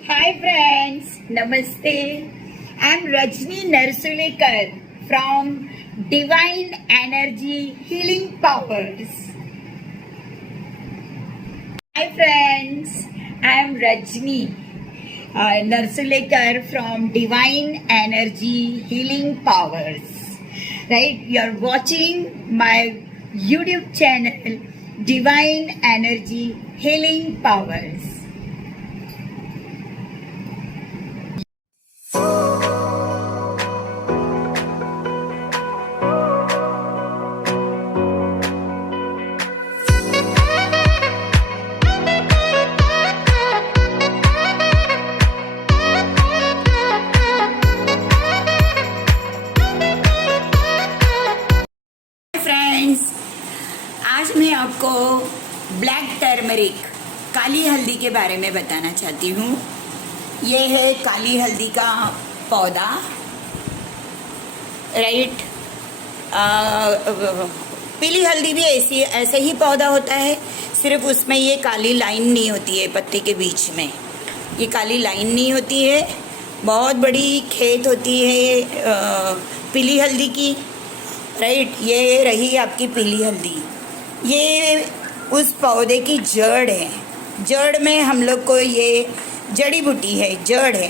Hi friends, Namaste. I'm Rajni Narsulekar from Divine Energy Healing Powers. Hi friends, I'm Rajni Narsulekar from Divine Energy Healing Powers. Right, you're watching my YouTube channel Divine Energy Healing Powers. Friends, आज मैं आपको black turmeric काली हल्दी के बारे में बताना चाहती हूँ। ये है काली हल्दी का पौधा, राइट। पीली हल्दी भी ऐसे ही पौधा होता है, सिर्फ उसमें ये काली लाइन नहीं होती है पत्ते के बीच में। ये काली लाइन नहीं होती है, बहुत बड़ी खेत होती है पीली हल्दी की, राइट। ये रही आपकी पीली हल्दी। ये उस पौधे की जड़ है। जड़ में हम लोग को ये जड़ी बूटी है, जड़ है,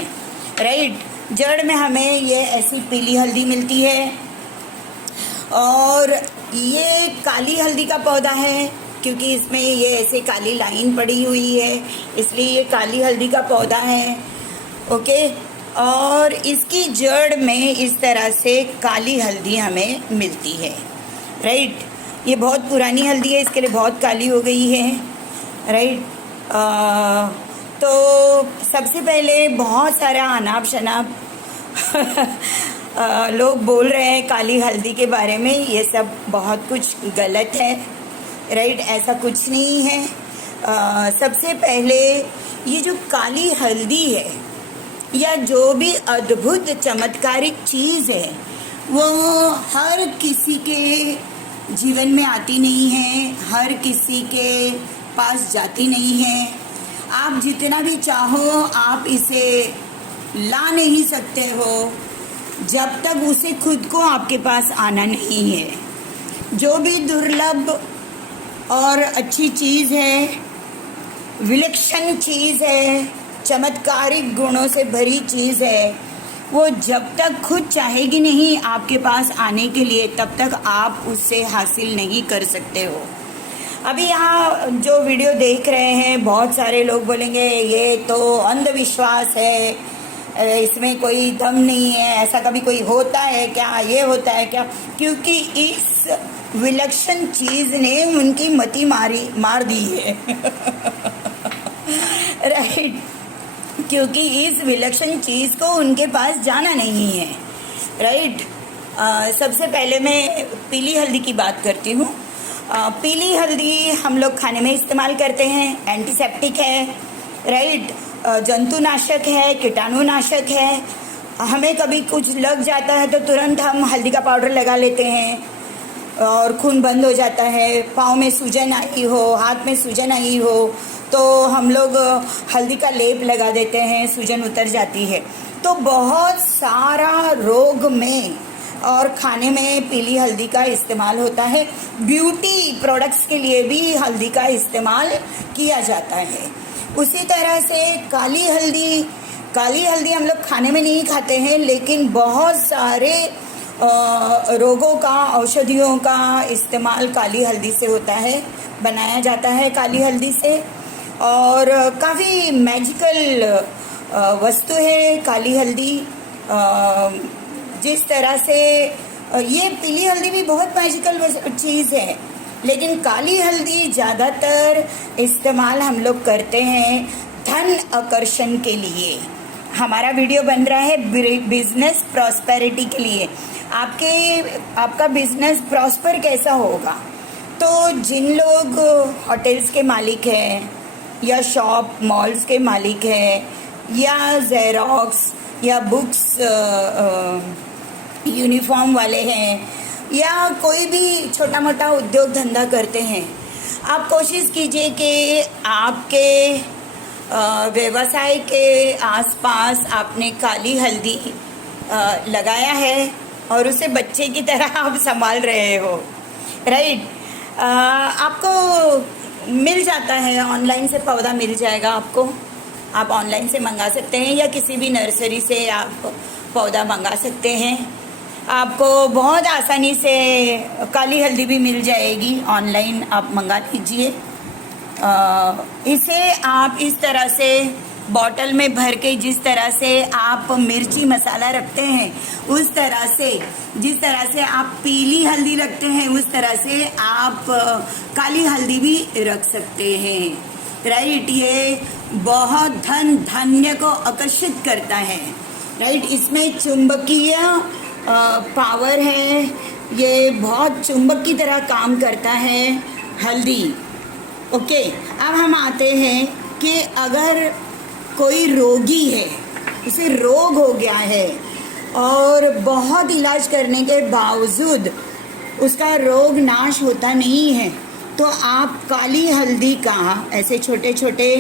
राइट। जड़ में हमें ये ऐसी पीली हल्दी मिलती है। और ये काली हल्दी का पौधा है, क्योंकि इसमें ये ऐसे काली लाइन पड़ी हुई है, इसलिए ये काली हल्दी का पौधा है, ओके। और इसकी जड़ में इस तरह से काली हल्दी हमें मिलती है, राइट। ये बहुत पुरानी हल्दी है, इसके लिए बहुत काली हो गई है, राइट। तो सबसे पहले बहुत सारा अनाप शनाप लोग बोल रहे हैं काली हल्दी के बारे में। ये सब बहुत कुछ गलत है, राइट। ऐसा कुछ नहीं है। सबसे पहले ये जो काली हल्दी है या जो भी अद्भुत चमत्कारिक चीज़ है, वो हर किसी के जीवन में आती नहीं है, हर किसी के पास जाती नहीं है। आप जितना भी चाहो आप इसे ला नहीं सकते हो जब तक उसे खुद को आपके पास आना नहीं है। जो भी दुर्लभ और अच्छी चीज़ है, विलक्षण चीज़ है, चमत्कारिक गुणों से भरी चीज़ है, वो जब तक खुद चाहेगी नहीं आपके पास आने के लिए, तब तक आप उससे हासिल नहीं कर सकते हो। अभी यहाँ जो वीडियो देख रहे हैं, बहुत सारे लोग बोलेंगे ये तो अंधविश्वास है, इसमें कोई दम नहीं है, ऐसा कभी कोई होता है क्या, ये होता है क्या। क्योंकि इस विलक्षण चीज़ ने उनकी मति मार दी है राइट। क्योंकि इस विलक्षण चीज़ को उनके पास जाना नहीं है, राइट। सबसे पहले मैं पीली हल्दी की बात करती हूँ। पीली हल्दी हम लोग खाने में इस्तेमाल करते हैं, एंटीसेप्टिक है, राइट। जंतुनाशक है, कीटाणुनाशक है। हमें कभी कुछ लग जाता है तो तुरंत हम हल्दी का पाउडर लगा लेते हैं और खून बंद हो जाता है। पाँव में सूजन आई हो, हाथ में सूजन आई हो, तो हम लोग हल्दी का लेप लगा देते हैं, सूजन उतर जाती है। तो बहुत सारा रोग में और खाने में पीली हल्दी का इस्तेमाल होता है। ब्यूटी प्रोडक्ट्स के लिए भी हल्दी का इस्तेमाल किया जाता है। उसी तरह से काली हल्दी हम लोग खाने में नहीं खाते हैं, लेकिन बहुत सारे रोगों का, औषधियों का इस्तेमाल काली हल्दी से होता है, बनाया जाता है काली हल्दी से। और काफ़ी मैजिकल वस्तु है काली हल्दी। जिस तरह से ये पीली हल्दी भी बहुत मैजिकल चीज़ है, लेकिन काली हल्दी ज़्यादातर इस्तेमाल हम लोग करते हैं धन आकर्षण के लिए। हमारा वीडियो बन रहा है बिजनेस प्रॉस्पेरिटी के लिए। आपका बिजनेस प्रॉस्पर कैसा होगा। तो जिन लोग होटल्स के मालिक हैं या शॉप मॉल्स के मालिक हैं या जेरोक्स या बुक्स यूनिफॉर्म वाले हैं या कोई भी छोटा मोटा उद्योग धंधा करते हैं, आप कोशिश कीजिए कि आपके व्यवसाय के आसपास आपने काली हल्दी लगाया है और उसे बच्चे की तरह आप संभाल रहे हो, राइट। आपको मिल जाता है, ऑनलाइन से पौधा मिल जाएगा आपको, आप ऑनलाइन से मंगा सकते हैं या किसी भी नर्सरी से आप पौधा मंगा सकते हैं। आपको बहुत आसानी से काली हल्दी भी मिल जाएगी, ऑनलाइन आप मंगा लीजिए। इसे आप इस तरह से बॉटल में भर के, जिस तरह से आप मिर्ची मसाला रखते हैं उस तरह से, जिस तरह से आप पीली हल्दी रखते हैं उस तरह से आप काली हल्दी भी रख सकते हैं, राइट। ये बहुत धान्य को आकर्षित करता है, राइट। इसमें चुंबकीय पावर है, ये बहुत चुंबक की तरह काम करता है हल्दी। ओके, अब हम आते हैं कि अगर कोई रोगी है, उसे रोग हो गया है और बहुत इलाज करने के बावजूद उसका रोग नाश होता नहीं है, तो आप काली हल्दी का, ऐसे छोटे छोटे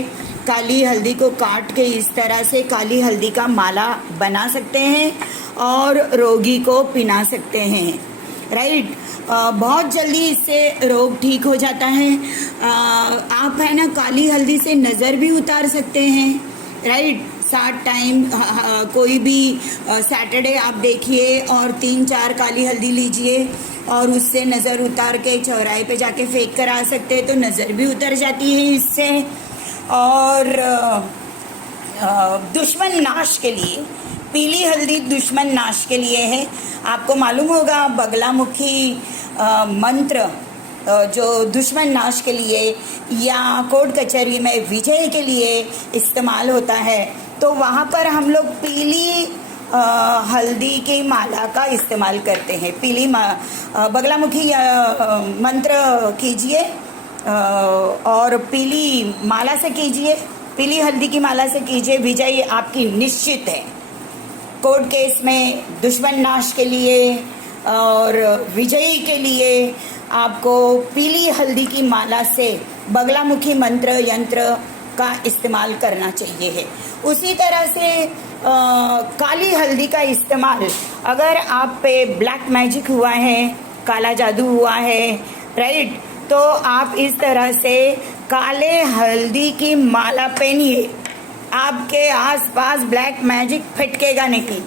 काली हल्दी को काट के इस तरह से काली हल्दी का माला बना सकते हैं और रोगी को पिला सकते हैं, राइट। बहुत जल्दी इससे रोग ठीक हो जाता है। आप है ना काली हल्दी से नज़र भी उतार सकते हैं, राइट। 7 टाइम कोई भी सैटरडे आप देखिए और 3-4 काली हल्दी लीजिए और उससे नज़र उतार के चौराहे पे जाके फेंक कर आ सकते हैं, तो नज़र भी उतर जाती है इससे। और दुश्मन नाश के लिए पीली हल्दी दुश्मन नाश के लिए है। आपको मालूम होगा बगलामुखी मंत्र जो दुश्मन नाश के लिए या कोर्ट कचहरी में विजय के लिए इस्तेमाल होता है, तो वहाँ पर हम लोग पीली हल्दी की माला का इस्तेमाल करते हैं। पीली बगलामुखी मंत्र कीजिए और पीली माला से कीजिए, पीली हल्दी की माला से कीजिए, विजय आपकी निश्चित है। कोर्ट केस में दुश्मन नाश के लिए और विजयी के लिए आपको पीली हल्दी की माला से बगलामुखी मंत्र यंत्र का इस्तेमाल करना चाहिए है। उसी तरह से काली हल्दी का इस्तेमाल अगर आप पे ब्लैक मैजिक हुआ है, काला जादू हुआ है, राइट, तो आप इस तरह से काले हल्दी की माला पहनिए, आपके आसपास ब्लैक मैजिक फटकेगा नहीं।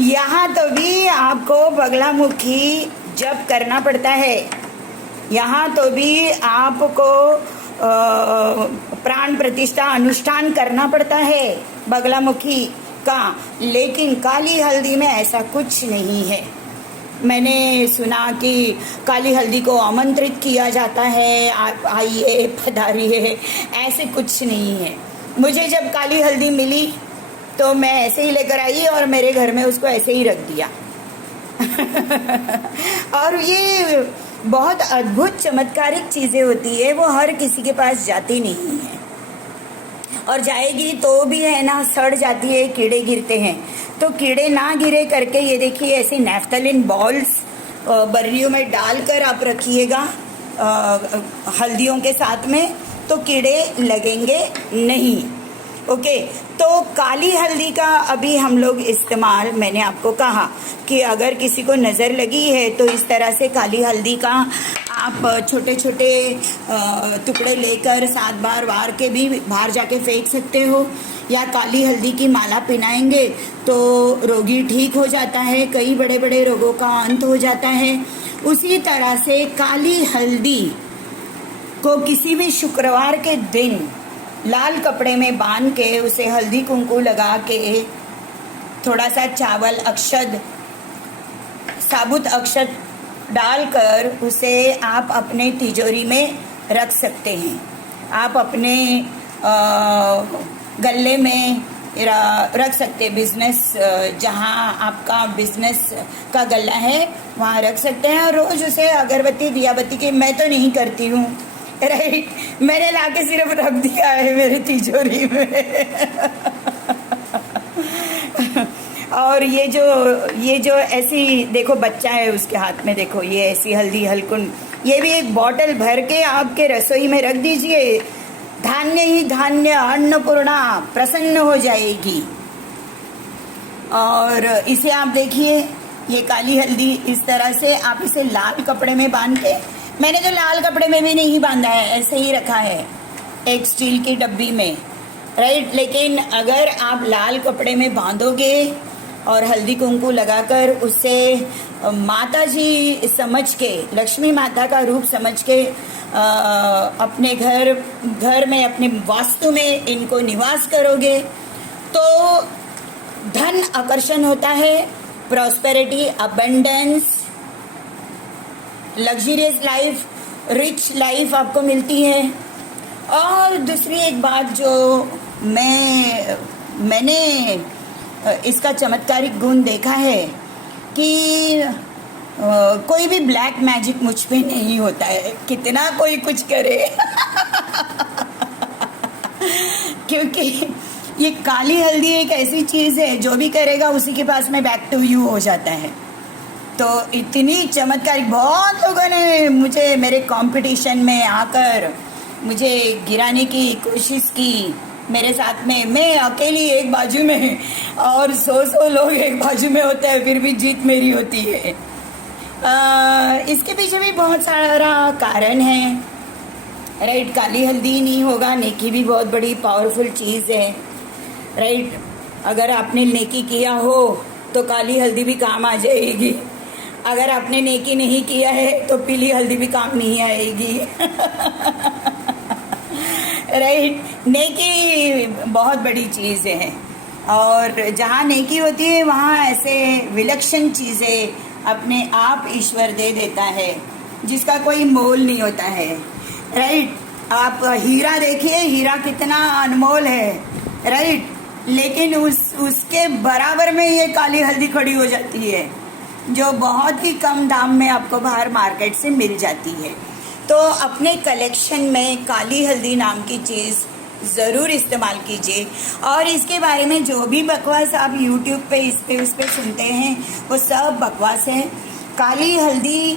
यहाँ तो भी आपको बगलामुखी जप करना पड़ता है, यहाँ तो भी आपको प्राण प्रतिष्ठा अनुष्ठान करना पड़ता है बगलामुखी का, लेकिन काली हल्दी में ऐसा कुछ नहीं है। मैंने सुना कि काली हल्दी को आमंत्रित किया जाता है, आप आइए पधारिए, ऐसे कुछ नहीं है। मुझे जब काली हल्दी मिली तो मैं ऐसे ही लेकर आई और मेरे घर में उसको ऐसे ही रख दिया। और ये बहुत अद्भुत चमत्कारिक चीज़ें होती है, वो हर किसी के पास जाती नहीं है, और जाएगी तो भी है ना सड़ जाती है, कीड़े गिरते हैं। तो कीड़े ना गिरे करके ये देखिए ऐसे नैफ्थलीन बॉल्स बर्रियों में डालकर आप रखिएगा हल्दियों के साथ में, तो कीड़े लगेंगे नहीं। ओके, तो काली हल्दी का अभी हम लोग इस्तेमाल, मैंने आपको कहा कि अगर किसी को नज़र लगी है तो इस तरह से काली हल्दी का आप छोटे छोटे टुकड़े लेकर 7 बार वार के भी बाहर जाके फेंक सकते हो, या काली हल्दी की माला पिनाएंगे तो रोगी ठीक हो जाता है, कई बड़े बड़े रोगों का अंत हो जाता है। उसी तरह से काली हल्दी को किसी भी शुक्रवार के दिन लाल कपड़े में बांध के उसे हल्दी कुंकू लगा के थोड़ा सा चावल अक्षत, साबुत अक्षत डालकर उसे आप अपने तिजोरी में रख सकते हैं। आप अपने गले में रख सकते हैं, बिजनेस जहाँ आपका बिजनेस का गला है वहाँ रख सकते हैं। और रोज़ उसे अगरबत्ती दियाबत्ती की, मैं तो नहीं करती हूँ, राइट, मैंने लाके सिर्फ रख दिया है मेरी तिजोरी में। और ये जो ऐसी देखो बच्चा है उसके हाथ में, देखो ये ऐसी हल्दी हल्कुन, ये भी एक बॉटल भर के आपके रसोई में रख दीजिए, धान्य ही धान्य अन्नपूर्णा प्रसन्न हो जाएगी। और इसे आप देखिए, ये काली हल्दी इस तरह से आप इसे लाल कपड़े में बांध के, मैंने तो लाल कपड़े में भी नहीं बांधा है, ऐसे ही रखा है एक स्टील की डब्बी में, राइट। लेकिन अगर आप लाल कपड़े में बांधोगे और हल्दी कुंकू लगाकर उससे माता जी समझ के, लक्ष्मी माता का रूप समझ के अपने घर में, अपने वास्तु में इनको निवास करोगे तो धन आकर्षण होता है, prosperity, abundance, luxurious life, rich life आपको मिलती है। और दूसरी एक बात जो मैंने इसका चमत्कारिक गुण देखा है कि कोई भी ब्लैक मैजिक मुझ पे नहीं होता है, कितना कोई कुछ करे क्योंकि ये काली हल्दी एक ऐसी चीज़ है, जो भी करेगा उसी के पास में बैक टू यू हो जाता है। तो इतनी चमत्कारिक, बहुत लोगों ने मुझे मेरे कंपटीशन में आकर मुझे गिराने की कोशिश की, मेरे साथ में, मैं अकेली एक बाजू में और 100 लोग एक बाजू में होते हैं, फिर भी जीत मेरी होती है। इसके पीछे भी बहुत सारा कारण है, राइट। काली हल्दी नहीं होगा, नेकी भी बहुत बड़ी पावरफुल चीज़ है, राइट। अगर आपने नेकी किया हो तो काली हल्दी भी काम आ जाएगी, अगर आपने नेकी नहीं किया है तो पीली हल्दी भी काम नहीं आएगी राइट। नेकी बहुत बड़ी चीज़ है, और जहाँ नेकी होती है वहाँ ऐसे विलक्षण चीज़ें अपने आप ईश्वर दे देता है, जिसका कोई मोल नहीं होता है, राइट। आप हीरा देखिए, हीरा कितना अनमोल है, राइट। लेकिन उसके बराबर में ये काली हल्दी खड़ी हो जाती है, जो बहुत ही कम दाम में आपको बाहर मार्केट से मिल जाती है। तो अपने कलेक्शन में काली हल्दी नाम की चीज़ ज़रूर इस्तेमाल कीजिए। और इसके बारे में जो भी बकवास आप YouTube पे उस पे सुनते हैं वो सब बकवास है। काली हल्दी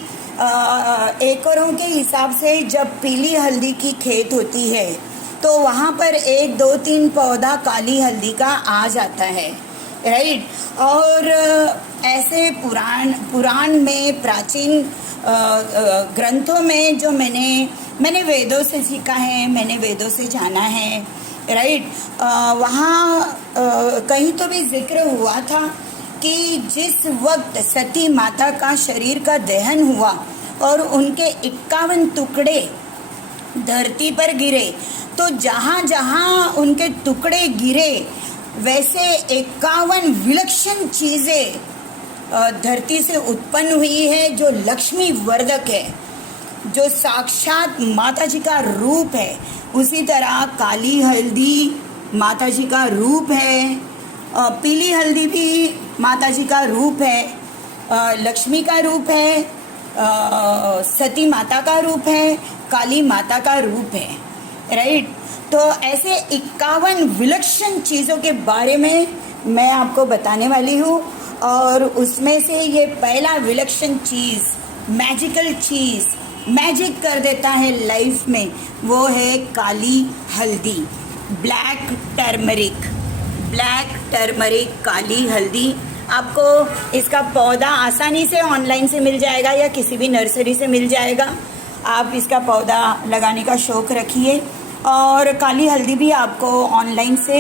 एकड़ों के हिसाब से जब पीली हल्दी की खेत होती है तो वहाँ पर 1, 2, 3 पौधा काली हल्दी का आ जाता है, राइट। और ऐसे पुराण में, प्राचीन ग्रंथों में जो मैंने वेदों से सीखा है, मैंने वेदों से जाना है, राइट। वहाँ कहीं तो भी जिक्र हुआ था कि जिस वक्त सती माता का शरीर का दहन हुआ और उनके 51 टुकड़े धरती पर गिरे, तो जहाँ जहाँ उनके टुकड़े गिरे वैसे 51 विलक्षण चीज़ें धरती से उत्पन्न हुई है, जो लक्ष्मी वर्धक है, जो साक्षात माता जी का रूप है। उसी तरह काली हल्दी माता जी का रूप है, पीली हल्दी भी माता जी का रूप है, लक्ष्मी का रूप है, सती माता का रूप है, काली माता का रूप है, राइट। तो ऐसे 51 विलक्षण चीज़ों के बारे में मैं आपको बताने वाली हूँ, और उसमें से ये पहला विलक्षण चीज़, मैजिकल चीज़, मैजिक कर देता है लाइफ में, वो है काली हल्दी, ब्लैक टर्मरिक काली हल्दी। आपको इसका पौधा आसानी से ऑनलाइन से मिल जाएगा या किसी भी नर्सरी से मिल जाएगा। आप इसका पौधा लगाने का शौक़ रखिए, और काली हल्दी भी आपको ऑनलाइन से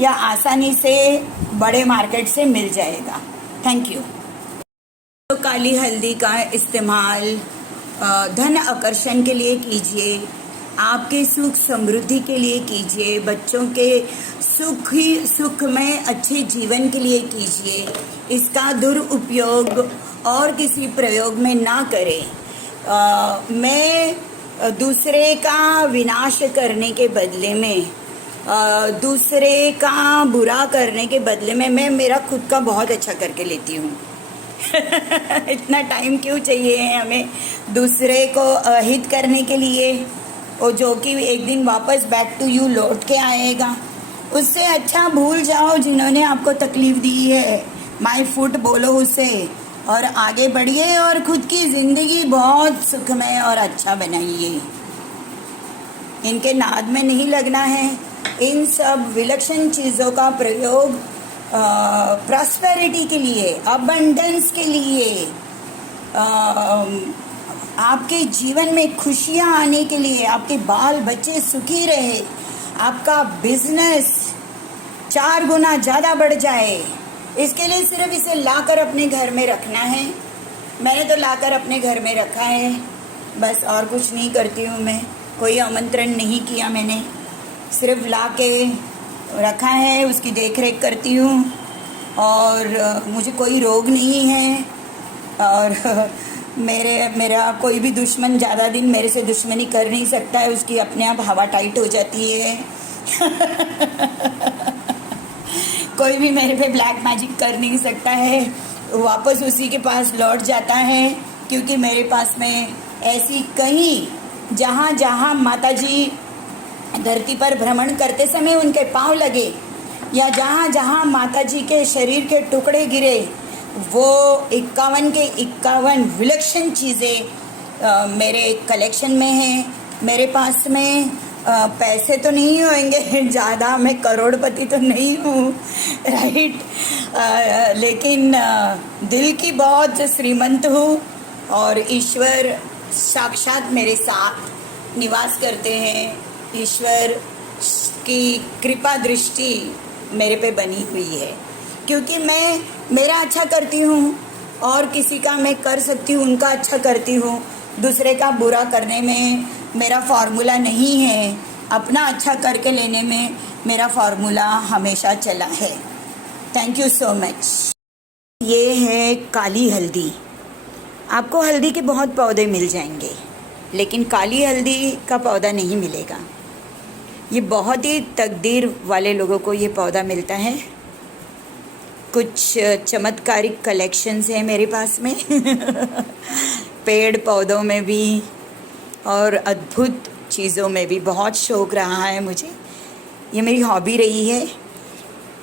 या आसानी से बड़े मार्केट से मिल जाएगा। Thank you. तो काली हल्दी का इस्तेमाल धन आकर्षण के लिए कीजिए, आपके सुख समृद्धि के लिए कीजिए, बच्चों के सुख में अच्छे जीवन के लिए कीजिए। इसका दुरुपयोग और किसी प्रयोग में ना करें। मैं दूसरे का विनाश करने के बदले में, दूसरे का बुरा करने के बदले में मैं मेरा खुद का बहुत अच्छा करके लेती हूँ इतना टाइम क्यों चाहिए हमें दूसरे को हित करने के लिए, और जो कि एक दिन वापस बैक टू यू लौट के आएगा। उससे अच्छा भूल जाओ जिन्होंने आपको तकलीफ दी है, माय फुट बोलो उसे, और आगे बढ़िए और खुद की ज़िंदगी बहुत सुखमय और अच्छा बनाइए। इनके नाद में नहीं लगना है। इन सब विलक्षण चीज़ों का प्रयोग प्रॉस्पेरिटी के लिए, अबंडेंस के लिए, आपके जीवन में खुशियाँ आने के लिए, आपके बाल बच्चे सुखी रहे, आपका बिजनेस 4 गुना ज़्यादा बढ़ जाए, इसके लिए सिर्फ इसे लाकर अपने घर में रखना है। मैंने तो लाकर अपने घर में रखा है, बस और कुछ नहीं करती हूँ मैं। कोई आमंत्रण नहीं किया मैंने, सिर्फ ला के रखा है, उसकी देख रेख करती हूँ। और मुझे कोई रोग नहीं है, और मेरा कोई भी दुश्मन ज़्यादा दिन मेरे से दुश्मनी कर नहीं सकता है, उसकी अपने आप हवा टाइट हो जाती है। कोई भी मेरे पे ब्लैक मैजिक कर नहीं सकता है, वापस उसी के पास लौट जाता है, क्योंकि मेरे पास में ऐसी कहीं जहाँ जहाँ माताजी धरती पर भ्रमण करते समय उनके पांव लगे, या जहाँ जहाँ माताजी के शरीर के टुकड़े गिरे, वो 51 के 51 विलक्षण चीज़ें मेरे कलेक्शन में हैं। मेरे पास में पैसे तो नहीं होंगे ज़्यादा, मैं करोड़पति तो नहीं हूँ, राइट, लेकिन दिल की बहुत श्रीमंत हूँ, और ईश्वर साक्षात मेरे साथ निवास करते हैं। ईश्वर की कृपा दृष्टि मेरे पे बनी हुई है, क्योंकि मैं मेरा अच्छा करती हूँ और किसी का मैं कर सकती हूँ, उनका अच्छा करती हूँ। दूसरे का बुरा करने में मेरा फार्मूला नहीं है, अपना अच्छा करके लेने में मेरा फार्मूला हमेशा चला है। Thank you so much. ये है काली हल्दी। आपको हल्दी के बहुत पौधे मिल जाएंगे, लेकिन काली हल्दी का पौधा नहीं मिलेगा। ये बहुत ही तकदीर वाले लोगों को ये पौधा मिलता है। कुछ चमत्कारिक कलेक्शंस हैं मेरे पास में पेड़ पौधों में भी और अद्भुत चीज़ों में भी बहुत शौक़ रहा है मुझे, ये मेरी हॉबी रही है।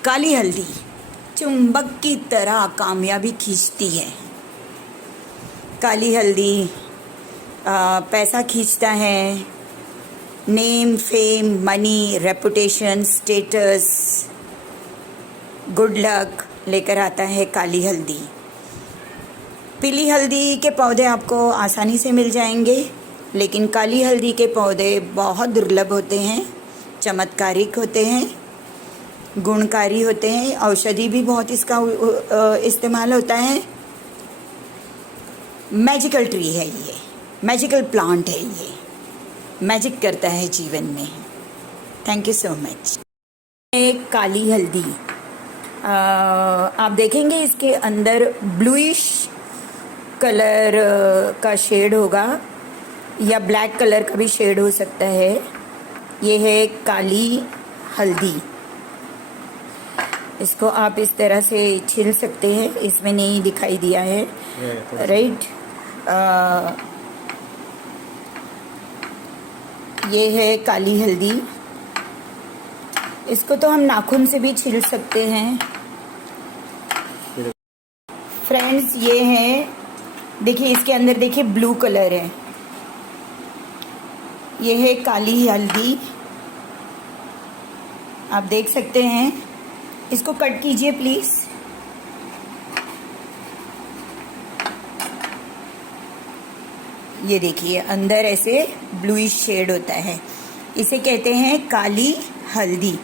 काली हल्दी चुंबक की तरह कामयाबी खींचती है। काली हल्दी पैसा खींचता है, name, fame, money, reputation, status, good luck लेकर आता है काली हल्दी। पीली हल्दी के पौधे आपको आसानी से मिल जाएंगे, लेकिन काली हल्दी के पौधे बहुत दुर्लभ होते हैं, चमत्कारिक होते हैं, गुणकारी होते हैं, औषधि भी बहुत इसका इस्तेमाल होता है। मैजिकल ट्री है ये, मैजिकल प्लांट है ये, मैजिक करता है जीवन में। Thank you so much. एक काली हल्दी, आप देखेंगे इसके अंदर ब्लूइश कलर का शेड होगा, या ब्लैक कलर का भी शेड हो सकता है। ये है काली हल्दी। इसको आप इस तरह से छील सकते हैं, इसमें नहीं दिखाई दिया है, राइट। ये है काली हल्दी। इसको तो हम नाखून से भी छील सकते हैं। फ्रेंड्स, ये है, देखिए इसके अंदर देखिए ब्लू कलर है। ये है काली हल्दी, आप देख सकते हैं। इसको कट कीजिए प्लीज़। ये देखिए अंदर ऐसे ब्लूइश शेड होता है, इसे कहते हैं काली हल्दी।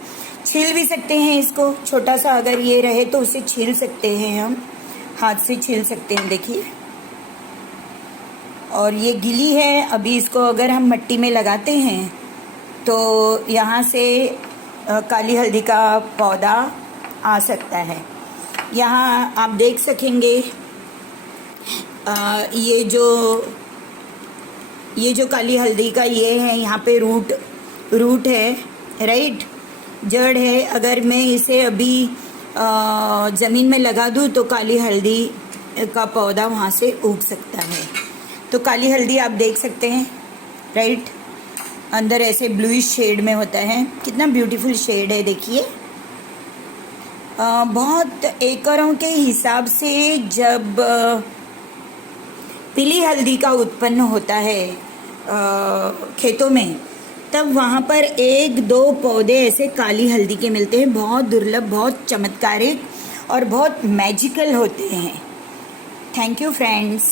छील भी सकते हैं इसको, छोटा सा अगर ये रहे तो उसे छील सकते हैं, हम हाथ से छील सकते हैं, देखिए। और ये गिली है, अभी इसको अगर हम मिट्टी में लगाते हैं तो यहाँ से काली हल्दी का पौधा आ सकता है। यहाँ आप देख सकेंगे ये जो काली हल्दी का ये है, यहाँ पे रूट है, राइट, जड़ है। अगर मैं इसे अभी ज़मीन में लगा दूँ तो काली हल्दी का पौधा वहाँ से उग सकता है। तो काली हल्दी आप देख सकते हैं, राइट, अंदर ऐसे ब्लूइश शेड में होता है। कितना ब्यूटीफुल शेड है, देखिए। बहुत एकड़ों के हिसाब से जब पीली हल्दी का उत्पन्न होता है खेतों में, तब वहाँ पर एक दो पौधे ऐसे काली हल्दी के मिलते हैं, बहुत दुर्लभ, बहुत चमत्कारिक और बहुत मैजिकल होते हैं। Thank you friends.